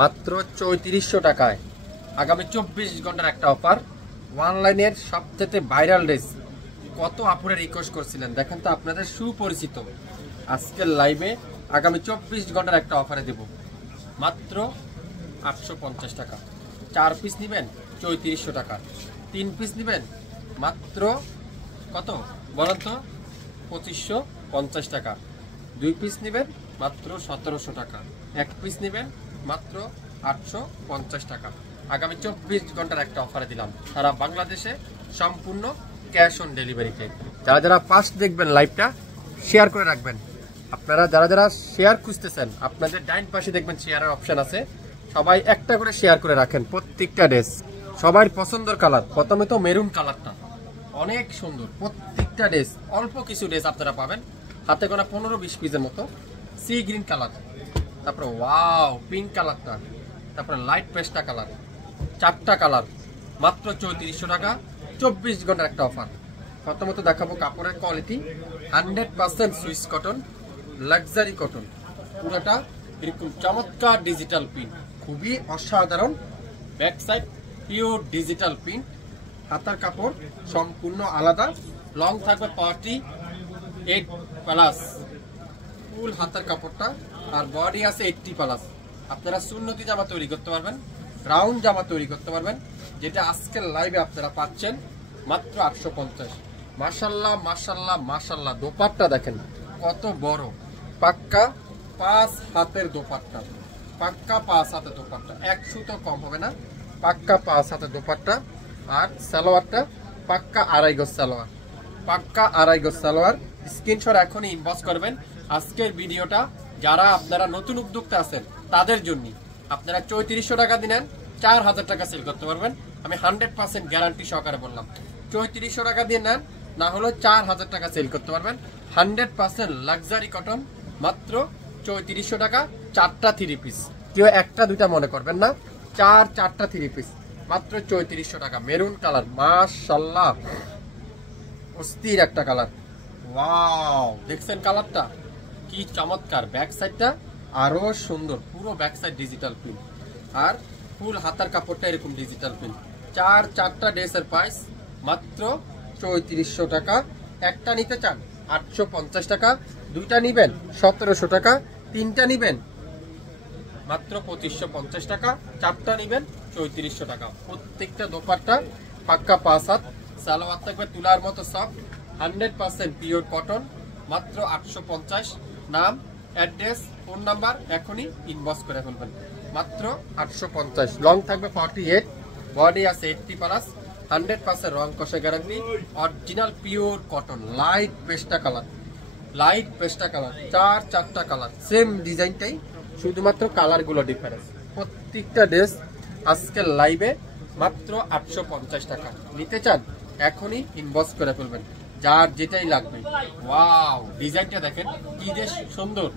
মাত্র 3400 টাকায়। আগামী 24 ঘন্টার একটা অফার। অনলাইনের সবচেয়ে ভাইরাল ড্রেস। কত আপুরে রিকোয়েস্ট করছিলেন, দেখেন তো আপনাদের সুপরিচিত। আজকের লাইভে আগামী 24 ঘন্টার একটা অফারে দেব মাত্র 850 টাকা। 4 পিস নেবেন 3400 টাকা, 3 পিস নেবেন মাত্র কত বলেন তো 2550 টাকা, 2 পিস নেবেন মাত্র 1700 টাকা, 1 পিস নেবেন মাত্র 850 টাকা। আগামী 24 ঘন্টার একটা অফারে দিলাম সারা বাংলাদেশে সম্পূর্ণ ক্যাশ অন ডেলিভারিতে। যারা যারা ফার্স্ট দেখবেন লাইভটা শেয়ার করে রাখবেন। আপনারা যারা যারা শেয়ার খুঁজতেছেন আপনাদের ডাইন পাশে দেখবেন শেয়ারের অপশন আছে, সবাই একটা করে শেয়ার করে রাখেন। প্রত্যেকটা ড্রেস সবার পছন্দের কালার। প্রথমে তো মেরুন কালারটা অনেক সুন্দর, প্রত্যেকটা ড্রেস অল্প কিছু ড্রেস আপনারা পাবেন হাতে গোনা 15-20 পিসের মতো। সি গ্রিন কালার, তারপরে ওয়াও পিঙ্ক কালারটা, তারপরে লাইট পেস্টা কালার, 4টা কালার মাত্র 3400 টাকা। 24 ঘন্টার একটা অফার। প্রথমত দেখাবো কাপড়ের quality 100% Swiss cotton, luxury cotton, পুরোটা এরকম চমৎকার ডিজিটাল প্রিন্ট, খুবই অসাধারণ। Back side pure digital print, হাতার কাপড় সম্পূর্ণ আলাদা, লং থাকবে 48 প্লাস ফুল হাতার কাপড়টা, আর বডি আছে 80 প্লাস। আপনারা সুন্নতি জামা তৈরি করতে পারবেন, রাউন্ড জামা তৈরি করতে পারবেন, যেটা আজকের লাইভে আপনারা পাচ্ছেন মাত্র 850। মাশাল্লাহ মাশাল্লাহ মাশাল্লাহ। দোপাট্টা দেখেন কত বড়, পাক্কা 5 হাতের দোপাট্টা, পাক্কা 5 হাতের দোপাট্টা, 1 সুতো কম হবে না, পাক্কা 5 হাতের দোপাট্টা। আর সালোয়ারটা পাক্কা 2.5 গজ সালোয়ার, পাক্কা 2.5 গজ সালোয়ার। স্ক্রিনশট এখনই ইনবক্স করবেন। আজকের ভিডিওটা যারা আপনারা নতুন উদ্যোক্তা আছেন তাদের জন্য। আপনারা 3400 টাকা দিলেন 4000 টাকা সেল করতে পারবেন। আমি 100% গ্যারান্টি সহকারে বললাম। 3400 টাকা দিয়ে নেন, না হলে 4000 টাকা সেল করতে পারবেন। 100% লাক্সারি কটন, মাত্র 3400 টাকা। 4টা 3 পিস, কেউ একটা দুইটা মনে করবেন না, 4টা 3 পিস মাত্র 3400 টাকা। মেরুন কালার মাশাআল্লাহ অস্থির একটা কালার। ওয়াও দেখছেন কালারটা কি চমৎকার। ব্যাক সাইডটা আরো সুন্দর, পুরো ব্যাক সাইড ডিজিটাল প্রিন্ট, আর ফুল হাতার কাপড়টা এরকম ডিজিটাল প্রিন্ট। 4টা ড্রেসের প্রাইস মাত্র 3400 টাকা। একটা নিতে চান 850 টাকা, দুইটা নিবেন 1700 টাকা, তিনটা নিবেন মাত্র 2550 টাকা, 4টা নিবেন 3400 টাকা। প্রত্যেকটা দোপাট্টা পাক্কা 5 হাত, সালোয়ার থাকবে তুলার মতো সফট, 100% পিওর কটন, মাত্র 850। নাম, অ্যাড্রেস, ফোন নাম্বার এখনই ইনবক্স করে ফেলবেন। মাত্র 850। লং থাকবে 48, বডি আছে 80 প্লাস, 100% রং কষে guarantee, original pure cotton, light pastel colour, light pastel colour. 4টা কালার, সেম ডিজাইনটাই, শুধুমাত্র কালারগুলো ডিফারেন্স। প্রত্যেকটা ড্রেস আজকের লাইভে মাত্র 850 টাকা। নিতে চান এখনই ইনবক্স করে ফেলবেন, যার যেটাই লাগবে। ওয়াও ডিজাইনটা দেখেন কি যে সুন্দর,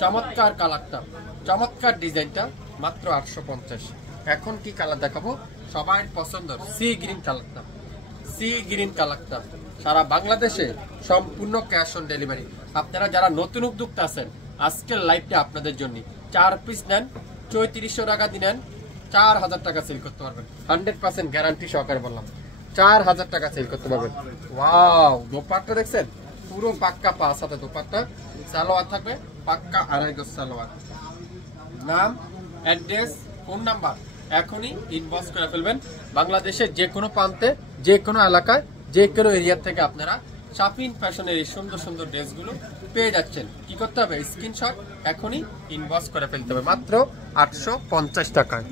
চমৎকার কালারটা, চমৎকার ডিজাইনটা, মাত্র 850। এখন কি কালার দেখাবো, সবার পছন্দের সি গ্রিন কালারটা। সি গ্রিন কালারটা সারা বাংলাদেশে সম্পূর্ণ ক্যাশ অন ডেলিভারি। আপনারা যারা নতুন উদ্যোক্তা আছেন আজকের লাইভটা আপনাদের জন্য। 4 পিস নেন 3400 টাকা দিলেন 4000 টাকা সেল করতে পারবেন। 100% গ্যারান্টি সহকারে বললাম, 4000 টাকা সেল করতে পারবেন। ওয়াও দোপাট্টা দেখছেন পুরো পাক্কা 5 হাতে দোপাট্টা, সালোয়ার থাকবে পাক্কা 2.5 গজ সালোয়ার। নাম, অ্যাড্রেস, ফোন নাম্বার এখনই ইনবক্স করে ফেলবেন। বাংলাদেশের যে কোনো প্রান্তে, যে কোনো এলাকায়, যে কোনো এরিয়া থেকে আপনারা শাফিন ফ্যাশনের এই সুন্দর সুন্দর ড্রেসগুলো পেয়ে যাচ্ছেন। কি করতে হবে, স্ক্রিনশট এখনই ইনবক্স করে ফেলতে হবে মাত্র 850 টাকায়।